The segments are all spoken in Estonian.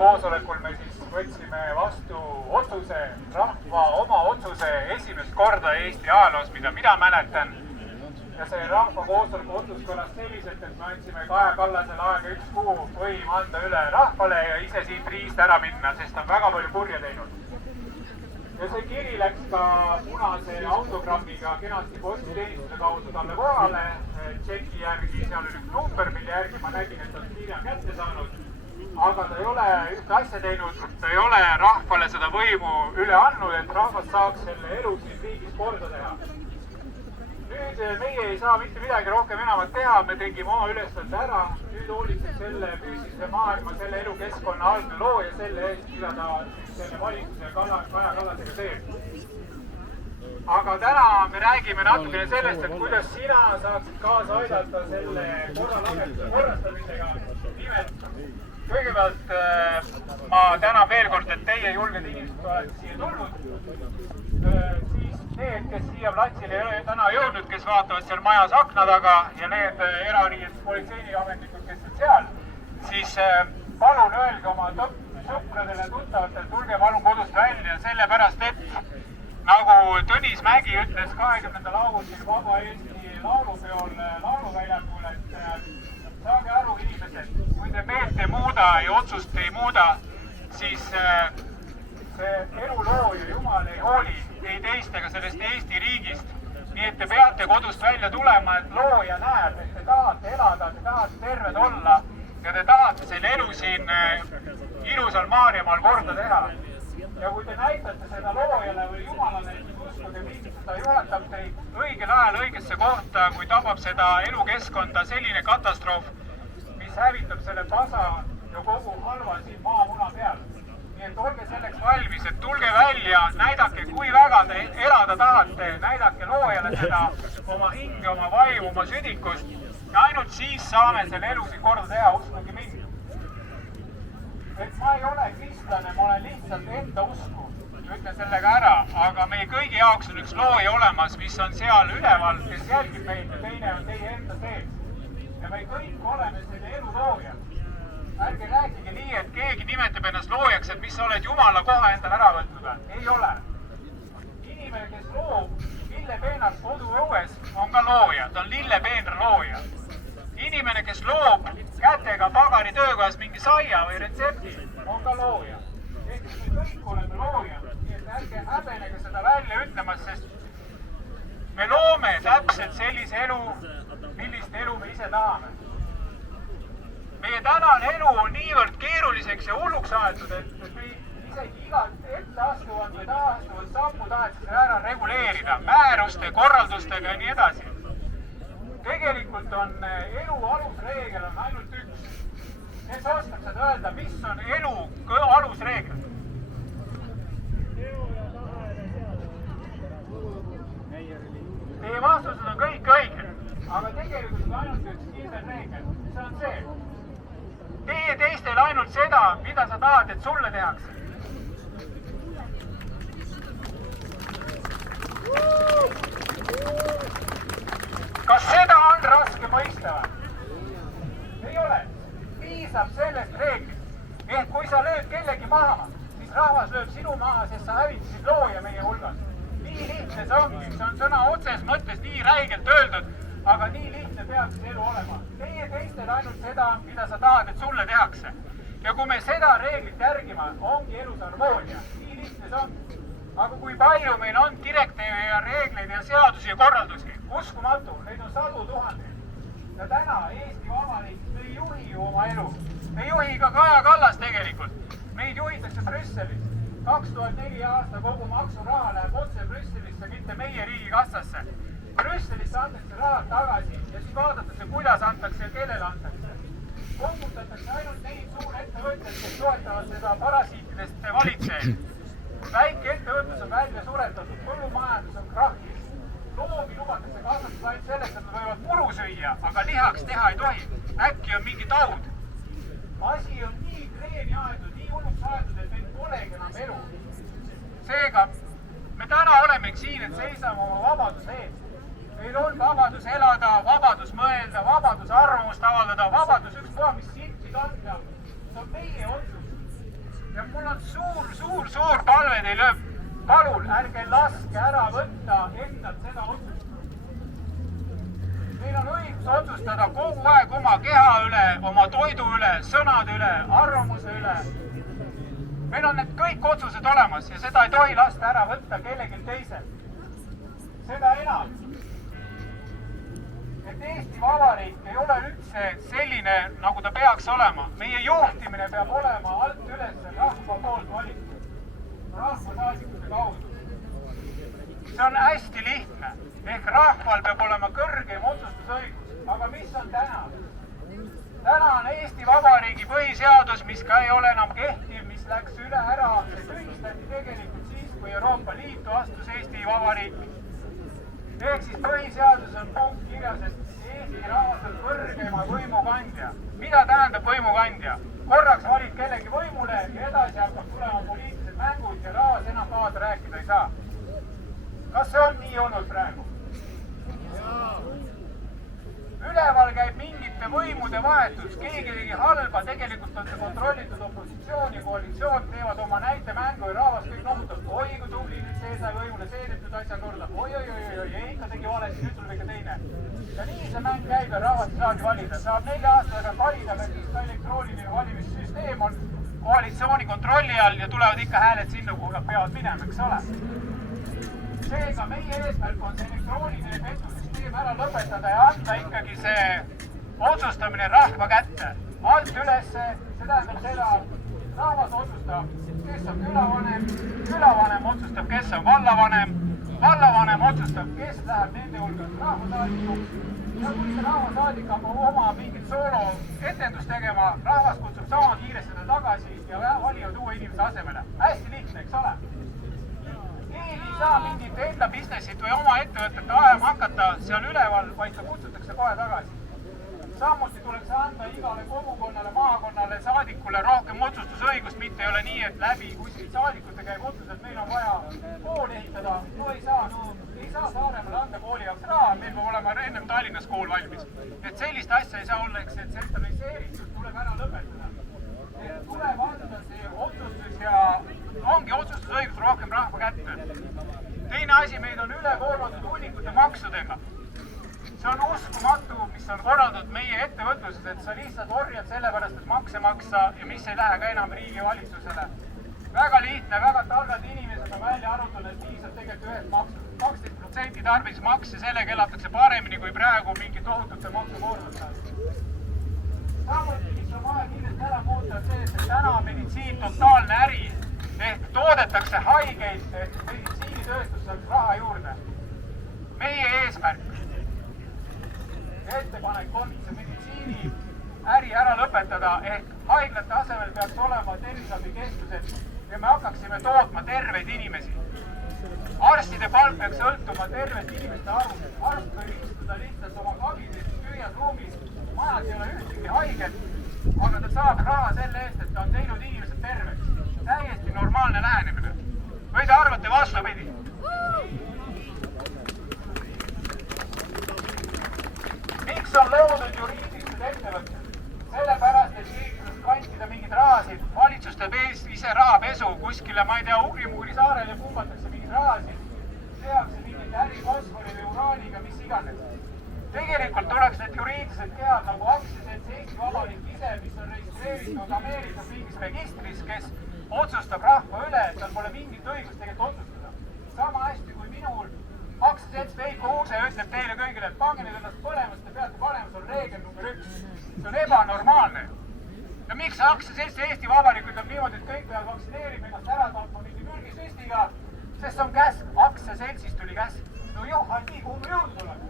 Koosolekul me siis võtsime vastu otsuse, rahva oma otsuse esimest korda Eesti ajaloos, mida mina mäletan. Ja see rahva koosoleku otsus kõlas selliselt, et me andsime Kaja Kallasele aega 1 kuu võim anda üle rahvale ja ise siit riist ära minna, sest ta on väga palju kurja teinud. Ja see kiri läks ka punase autogrammiga kenasti postiteenistuse kaudu talle kohale. Tšeki järgi, seal oli üks number, mille järgi ma nägin, et ta on kirja kätte saanud. Aga ta ei ole ühte asja teinud, ta ei ole rahvale seda võimu üle andnud, et rahvas saaks selle elu siin riigis korda teha. Nüüd meie ei saa mitte midagi rohkem enamat teha, me tegime oma ülesande ära. Nüüd hoolitseb selle füüsilise maailma, selle elukeskkonna algne looja selle eest, mida ta selle valitsuse Kaja Kallasega teeb. Aga täna me räägime natukene sellest, et kuidas sina saaksid kaasa aidata selle korrastamisega. Nimelt, kõigepealt ma tänan veel kord, et teie julged inimesed olete siia tulnud. Siis need, kes siia platsile ei ole täna jõudnud, kes vaatavad seal majas akna taga ja need erariies politseiniametnikud, kes on seal, siis palun öelge oma sõpradele, tuttavatele, tulge palun kodust välja, sellepärast et nagu Tõnis Mägi ütles 20. augustil Vaba Eesti laulupeol lauluväljakul, et saage aru inimesed, kui te meelt ei muuda ja otsust ei muuda, siis see elulooja Jumal ei hooli ei teist ega sellest Eesti riigist. Nii et te peate kodust välja tulema, et looja näeb, et te tahate elada, te tahate terved olla ja te tahate selle elu siin ilusal Maarjamaal korda teha. Ja kui te näitate seda loojale või Jumalale, siis uskuge mind, seda juhatab teid õigel ajal õigesse kohta, kui tabab seda elukeskkonda selline katastroof, mis hävitab selle pasa ja kogu halva siin maamuna peal. Nii et olge selleks valmis, et tulge välja, näidake, kui väga te elada tahate, näidake loojale seda oma hinge, oma vaimu, oma südikust ja ainult siis saame selle elu siin korda teha, uskuge mind. Et ma ei ole kristlane, ma olen lihtsalt enda usku, ütlen sellega ära, aga meie kõigi jaoks on üks looja olemas, mis on seal üleval, kes jälgib meid ja teine on teie enda sees. Ja me kõik oleme selle elu looja. Ärge rääkige nii, et keegi nimetab ennast loojaks, et mis sa oled Jumala koha endale ära võtnud. Ei ole. Inimene, kes loob lillepeenart koduõues, on ka looja. Ta on lillepeenra looja. Inimene, kes loob kätega pagari töökohas mingi saia või retsepti, on ka looja. Ehk me kõik oleme loojad, nii et ärge häbenege seda välja ütlemas, sest me loome täpselt sellise elu, millist elu me ise tahame. Meie tänane elu on niivõrd keeruliseks ja hulluks aetud, et me isegi igat etteastuvat või taastuvat sammu tahetakse ära reguleerida määruste, korraldustega ja nii edasi. Tegelikult on elu alusreegel on ainult üks. Kes oskab seda öelda, mis on elu alusreegel? Teie vastused on kõik õiged, aga tegelikult on ainult üks kindel reegel. See on see. Tee teistele ainult seda, mida sa tahad, et sulle tehakse. Kas seda on raske mõista? Ei ole. Piisab sellest reeglist. Ehk kui sa lööd kellegi maha, siis rahvas lööb sinu maha, sest sa hävitasid looja meie hulgas. Nii lihtne see ongi. See on sõna otses mõttes nii räigelt öeldud, aga nii lihtne peaks elu olema. Tee teistele ainult seda, mida sa tahad, et sulle tehakse. Ja kui me seda reeglit järgime, ongi elus harmoonia. Nii lihtne see on. Aga kui palju meil on direktiive ja reegleid ja seadusi ja korraldusi? Uskumatu, neid on 100 000. Ja täna Eesti Vabariigis me ei juhi oma elu. Me ei juhi ka Kaja Kallas tegelikult. Meid juhitakse Brüsselis. 2004 aasta kogu maksuraha läheb otse Brüsselisse, mitte meie riigikassasse. Brüsselisse antakse raha tagasi ja siis vaadatakse, kuidas antakse ja kellele antakse. Kogutatakse ainult neid suurettevõtjad, kes toetavad seda parasiitidest valitsejaid. Väike ettevõtlus on välja suretatud, põllumajandus on krahhis. Loomi lubatakse kasvatada ainult selleks, et nad võivad muru süüa, aga lihaks teha ei tohi. Äkki on mingi taud. Asi on nii kreeni aetud, nii hulluks aetud, et meil polegi enam elu. Seega, me täna oleme siin, et seisame oma vabaduse eest. Meil on vabadus elada, vabadus mõelda, vabadus arvamust avaldada, vabadus ükspuha, mis silti kanda. See on meie otsus. mul on suur palve teile. Palun, ärge laske ära võtta endalt seda otsust. Meil on õigus otsustada kogu aeg oma keha üle, oma toidu üle, sõnade üle, arvamuse üle. Meil on need kõik otsused olemas ja seda ei tohi lasta ära võtta kellelgi teisel. Seda enam, et Eesti Vabariik ei ole üldse selline, nagu ta peaks olema. Meie juhtimine peab olema alt üles rahva poolt valitud, rahvasaadikute kaudu. See on hästi lihtne, ehk rahval peab olema kõrgem otsustusõigus. Aga mis on täna? Täna on Eesti Vabariigi põhiseadus, mis ka ei ole enam kehtiv, mis läks üle ära, see tühistati tegelikult siis, kui Euroopa Liitu astus Eesti Vabariik. Ehk siis põhiseadus on punkt kirjas, et Eesti rahvas on kõrgema võimukandja. Mida tähendab võimukandja? Korraks valid kellegi võimule ja edasi hakkab tulema poliitilised mängud ja rahvas enam kaasa rääkida ei saa. Kas see on nii olnud praegu? Üleval käib mingite võimude vahetus, keegi tegi halba, tegelikult on see kontrollitud opositsioon ja koalitsioon teevad oma näitemängu ja rahvas kõik nohutab. Oi, kui tubli, nüüd see sai võimule, see teeb nüüd asja korda. Oi, ikka tegi valesti, nüüd tuleb ikka teine. Ja nii see mäng käib ja rahvas ei saagi valida. Saab 4 aastaga valida, aga siis ka elektrooniline valimissüsteem on koalitsiooni kontrolli all ja tulevad ikka hääled sinna, kuhu nad peavad minema, eks ole? Seega meie eesmärk on see elektrooniline pettusüsteem ära lõpetada ja anda ikkagi see otsustamine rahva kätte. Alt ülesse, see tähendab seda, rahvas otsustab, kes on külavanem, külavanem otsustab, kes on vallavanem, vallavanem otsustab, kes läheb nende hulgas rahvasaadikuks. Ja kui see rahvasaadik hakkab oma mingit soolo etendust tegema, rahvas kutsub sama kiiresti seda tagasi ja valivad uue inimese asemele. Hästi lihtne, eks ole? Keegi ei saa mingit enda businessit või oma ettevõtete ajama hakata seal üleval, vaid ta kutsutakse kohe tagasi. Samuti tuleks anda igale kogukonnale, maakonnale, saadikule rohkem otsustusõigust, mitte ei ole nii, et läbi kuskil saadikute käib otsus, et meil on vaja kool ehitada. Ei saa Saaremaale anda kooli jaoks raha, meil peab olema ennem Tallinnas kool valmis. Et sellist asja ei saa olla, et tsentraliseeritus tuleb ära lõpetada. Tuleb anda see otsustus ja ongi otsustusõigus rohkem rahva kätte. Teine asi, meid on ülekoormatud hunnikute maksudega. See on uskumatu, mis on korraldatud meie ettevõtluses, et sa lihtsalt orjad sellepärast, et makse maksa ja mis ei lähe ka enam riigi valitsusele. Väga lihtne, väga targad inimesed on välja arutanud, et piisab tegelikult ühest maksust. 12% tarbimismaks ja sellega elatakse paremini kui praegu mingi tohutute maksukoormata. Samuti, mis on vaja kindlasti ära muuta, see, et täna on meditsiin totaalne äri ehk toodetakse haigeid, et meditsiinitööstus saaks raha juurde. Meie eesmärk ja ettepanek on see meditsiini äri ära lõpetada ehk haiglate asemel peaks olema tervisabikeskused ja me hakkaksime tootma terveid inimesi. Arstide palk peaks sõltuma tervete inimeste arvust. Arst võib istuda lihtsalt oma kabinetis tühjas ruumis, majas ei ole ühtegi haiget, aga ta saab raha selle eest, et ta on teinud inimesed terveks. Täiesti normaalne lähenemine. Või te arvate vastupidi? Miks on loodud juriidilised ettevõtted? Sellepärast, et liiklust kantida mingid rahasid, valitsus teeb ise rahapesu kuskile, ma ei tea, Ugri-Mugri saarel ja pumbatakse mingid rahasid, tehakse mingit äri fosfori või uraaniga, mis iganes. Tegelikult tuleks need juriidilised kehad nagu aktsiaselts Eesti Vabariik ise, mis on registreeritud Ameerikas mingis registris, kes otsustab rahva üle, et tal pole mingit õigust tegelikult otsustada. Sama hästi kui minul aktsiaselts Veiko Uuse ütleb teile kõigile, et pange nüüd ennast põlemast, te peate panema, see on reegel number 1. See on ebanormaalne. Ja miks aktsiaselts Eesti Vabariik ütleb niimoodi, et kõik peavad vaktsineerima ennast ära tapma mingi mürgisüstiga, sest see on käsk, aktsiaseltsist tuli käsk. No joh, nii kuhu me jõudu tuleb.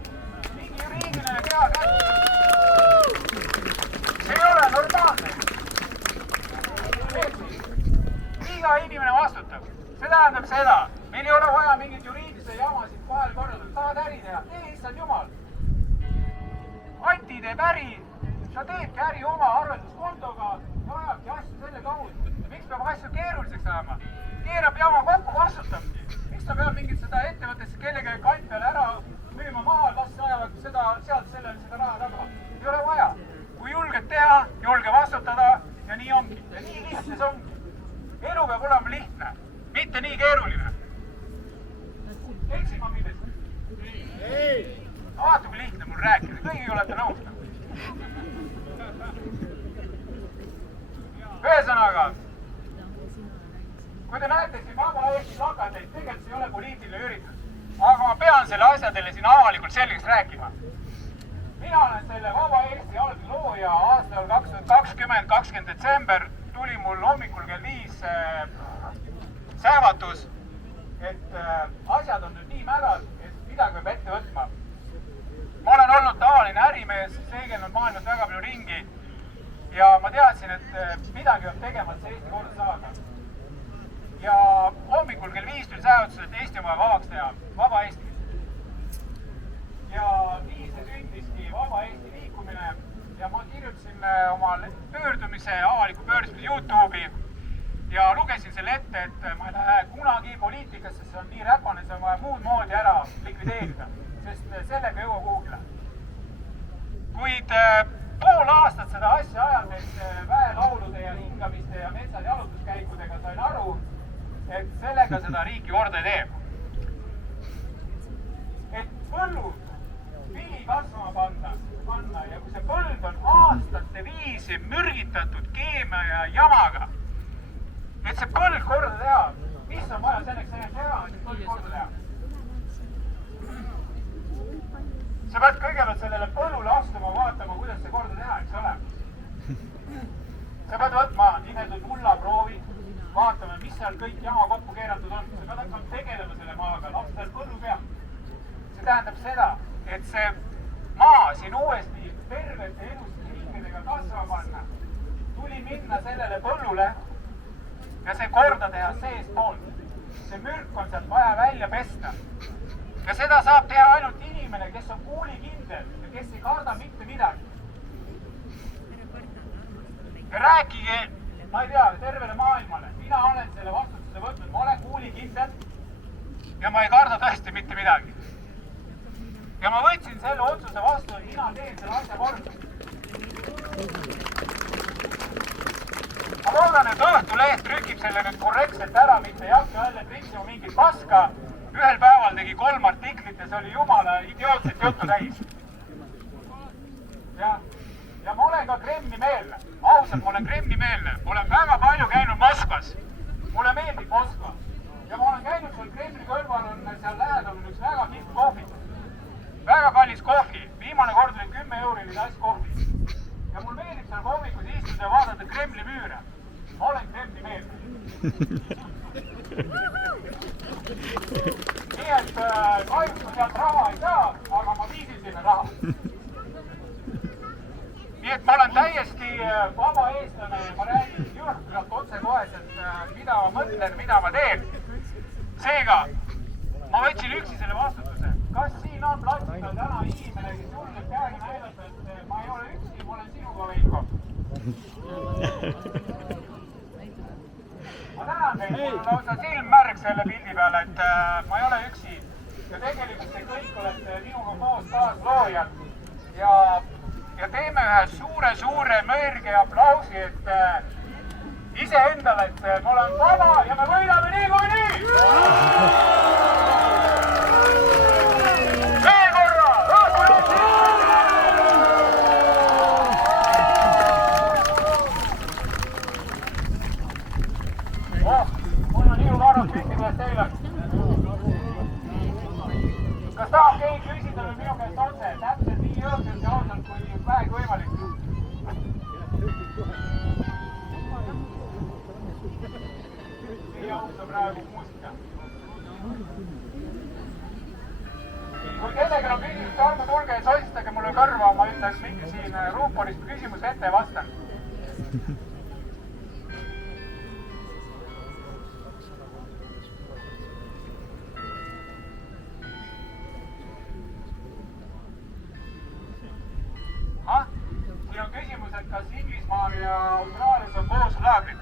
Mingi juriidiline keha käsk. See ei ole normaalne. Iga inimene vastutab. See tähendab seda, meil ei ole vaja mingit juriidilise jamasid vahel korraldada. Tahad äri teha? Tee issand jumal. Anti teeb äri, sa teedki äri oma arvelduskontoga ja ajabki asju selle kaudu. Miks peab asju keeruliseks ajama? Keerab jama kokku, vastutabki. Miks ta peab mingit seda ettevõttesse kellega kant peale ära müüma maha, las ajavad sealt seda raha taga. Ei ole vaja. Kui julged teha, julge vastutada ja nii ongi. Ja nii lihtne see ongi. Elu see nii keeruline? Eksin ma millest? Vaata, kui lihtne mul rääkida, kõigi olete nõus. Ühesõnaga, kui te näete siin Vaba Eesti plakateid, tegelikult see ei ole poliitiline üritus. Aga ma pean selle asja teile siin avalikult selgeks rääkima. Mina olen selle Vaba Eesti alglooja aastal 2020 detsember. Tuli mul hommikul kell 5 säevatus, et asjad on nüüd nii mädad, et midagi peab ette võtma. Ma olen olnud tavaline ärimees, seegelnud maailmas väga palju ringi ja ma teadsin, et midagi peab tegema, et see Eesti korda saada. Ja hommikul kell 5 tuli säevatus, et Eesti on vaja vabaks teha, Vaba Eesti. Ja nii see sündiski Vaba Eesti liikumine ja ma kirjutasin oma pöördumise, avaliku pöördumise YouTube'i ja lugesin selle ette, et ma ei lähe kunagi poliitikasse, see on nii räpane, see on vaja muud moodi ära likvideerida, sest sellega jõua kuhugile. Kuid pool aastat seda asja ajades väelaulude ja hingamiste ja metsad jalutuskäikudega sain aru, et sellega seda riiki korda ei tee. Et põllud vili kasvama panna ja kui see põld on aastate viisi mürgitatud keemia ja jamaga, et see põld korda teha, mis on vaja selleks teha, et põld korda teha? Sa pead kõigepealt sellele põllule astuma, vaatama, kuidas see korda teha, eks ole? Sa pead võtma nimetud mullaproovid, vaatame, mis seal kõik jama kokku keeratud on. Sa pead hakkama tegelema selle maaga, lapsed seal põllu peab. See tähendab seda, et see maa siin uuesti tervete eluste hingedega kasvama panna, tuli minna sellele põllule ja see korda teha seestpoolt. See mürk on sealt vaja välja pesta. Ja seda saab teha ainult inimene, kes on kuulikindel ja kes ei karda mitte midagi. Ja rääkige, ma ei tea, tervele maailmale. Mina olen selle vastutuse võtnud, ma olen kuulikindel ja ma ei karda tõesti mitte midagi. Ja ma võtsin selle otsuse vastu, et mina teen selle asja korda. Ma loodan, et Õhtuleht trükib selle nüüd korrektselt ära, mitte ei hakka jälle priksima mingit paska. Ühel päeval tegi 3 artiklit ja see oli jumala idiootset juttu täis. Ja ma olen ka Kremli-meelne. Ausalt, ma olen Kremli-meelne. Ma olen väga palju käinud Moskvas. Mulle meeldib Moskva. Ja ma olen käinud seal Kremli kõrval on seal lähedal üks väga kihvt kohvi. Väga kallis kohvi. Viimane kord oli 10 eurili tass kohvi. Ja mul meeldib seal kohvikus istuda ja vaadata Kremli müüre. Ma olen Kremli-meelne. Nii et kahjuks ma sealt raha ei saa, aga ma viisin sinna raha. Nii et ma olen täiesti vaba eestlane ja ma räägin Jürgalt otsekoheselt, mida ma mõtlen, mida ma teen. Seega, ma võtsin üksi selle vastutuse. Kas siin on platsil täna inimene, kes julgeb käega näidata, et ma ei ole üksi, ma olen sinuga, Veiko? Ma tänan teid, mul on lausa silmmärg selle pildi peale, et ma ei ole üksi. Ja tegelikult te kõik olete minuga koos kaasloojad. Ja teeme ühe suure mörge aplausi, et iseendale, et me oleme vaba ja me võidame niikuinii! Veel korra! Mul on ilu varrus kõiki peast teile. Kas tahab keegi küsida minu käest otse? Täpselt nii õhtuselt ja ausalt kui vähegi võimalik. Ei austa praegu muusika. Kui kellegi on küsimus, olgu tulge ja soistage mulle kõrva, ma ütlen mingi siin ruuporist küsimus ette ja vastan. Siin on küsimus, et kas Inglismaal ja Austraalias on koos laagrid.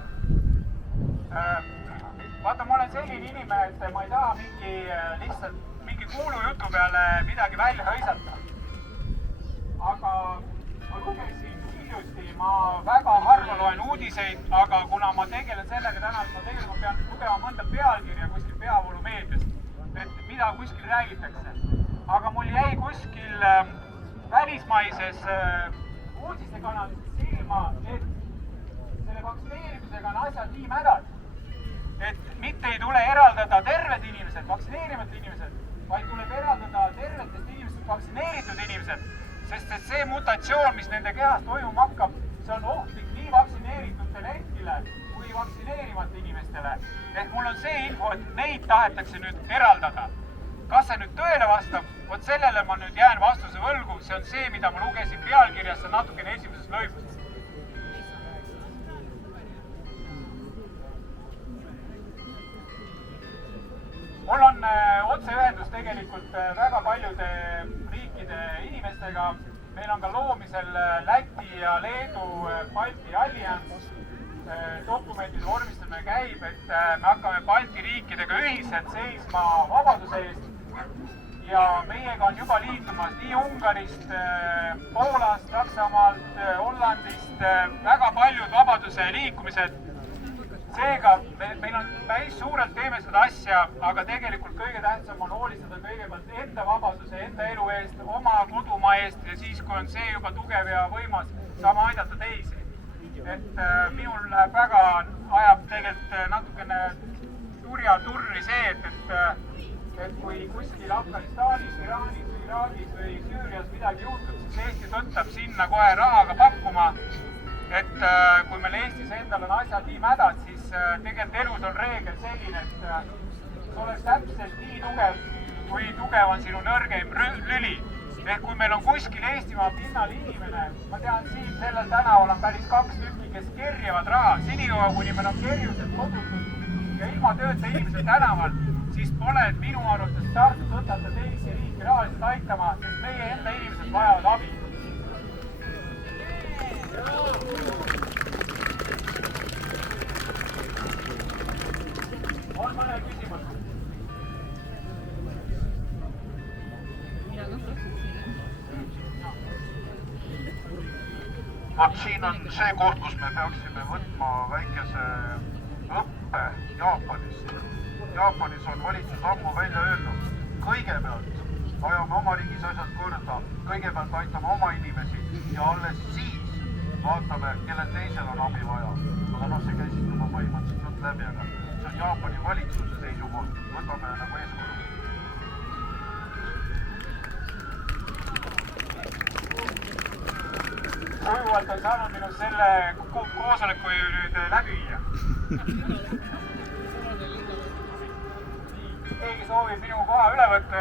Vaata, ma olen selline inimene, et ma ei taha lihtsalt mingi kuulujutu peale midagi välja hõisata. Aga ma lugesin hiljuti, ma väga harva loen uudiseid, aga kuna ma tegelen sellega täna, et ma pean lugema mõnda pealkirja, kuskil räägitakse. Aga mul jäi kuskil välismaises uudistekanalis silma, et selle vaktsineerimisega on asjad nii mädad, et mitte ei tule eraldada terved inimesed, vaktsineerimata inimesed, vaid tuleb eraldada tervetest inimestest vaktsineeritud inimesed, sest et see mutatsioon, mis nende kehas toimuma hakkab, see on ohtlik nii vaktsineeritutele endile kui vaktsineerimata inimestele. Ehk mul on see info, et neid tahetakse nüüd eraldada. Kas see nüüd tõele vastab? Vot sellele ma nüüd jään vastuse võlgu. See on see, mida ma lugesin pealkirjas natukene esimeses lõigus. Mul on otseühendus tegelikult väga paljude riikide inimestega. Meil on ka loomisel Läti ja Leedu Balti allianss. Dokumentide vormistamine käib, et me hakkame Balti riikidega ühiselt seisma vabaduse eest. Ja meiega on juba liitumas nii Ungarist, Poolast, Saksamaalt, Hollandist, väga paljud vabaduse liikumised. Seega meil on päris suurelt teeme seda asja, aga tegelikult kõige tähtsam on hoolitseda kõigepealt enda vabaduse, enda elu eest, oma kodumaa eest ja siis, kui on see juba tugev ja võimas, saame aidata teisi. Et minul väga ajab tegelikult natukene turja turri see, et kui kuskil Afganistanis, Iraanis, Iraagis või Süürias midagi juhtub, siis Eesti tõttab sinna kohe rahaga pakkuma. Et kui meil Eestis endal on asjad nii mädad, siis tegelikult elus on reegel selline, et see oleks täpselt nii tugev, kui tugev on sinu nõrgeim lüli. Ehk kui meil on kuskil Eestimaa pinnal inimene, ma tean siin sellel tänaval on päris 2 tükki, kes kerjavad raha. Senikaua, kuni meil on kerjused kodutud ja ilma tööta inimesed tänaval, siis pole minu arvates Tartu tõtata teisi riiki rahaliselt aitama, sest meie enda inimesed vajavad abi. On mõne küsimus? Vaat siin on see koht, kus me peaksime võtma väikese õppe Jaapanist. Jaapanis on valitsus ammu välja öelnud, kõigepealt ajame oma riigis asjad korda, kõigepealt aitame oma inimesi ja alles siis vaatame, kellel teisel on abi vaja. Aga see käis juba põhimõtteliselt jutt läbi, aga see on Jaapani valitsuse seisukoht. Võtame nagu eeskuju. Sujuvalt on saanud minu selle koosoleku nüüd läbi viia. Keegi soovib minu koha üle võtta.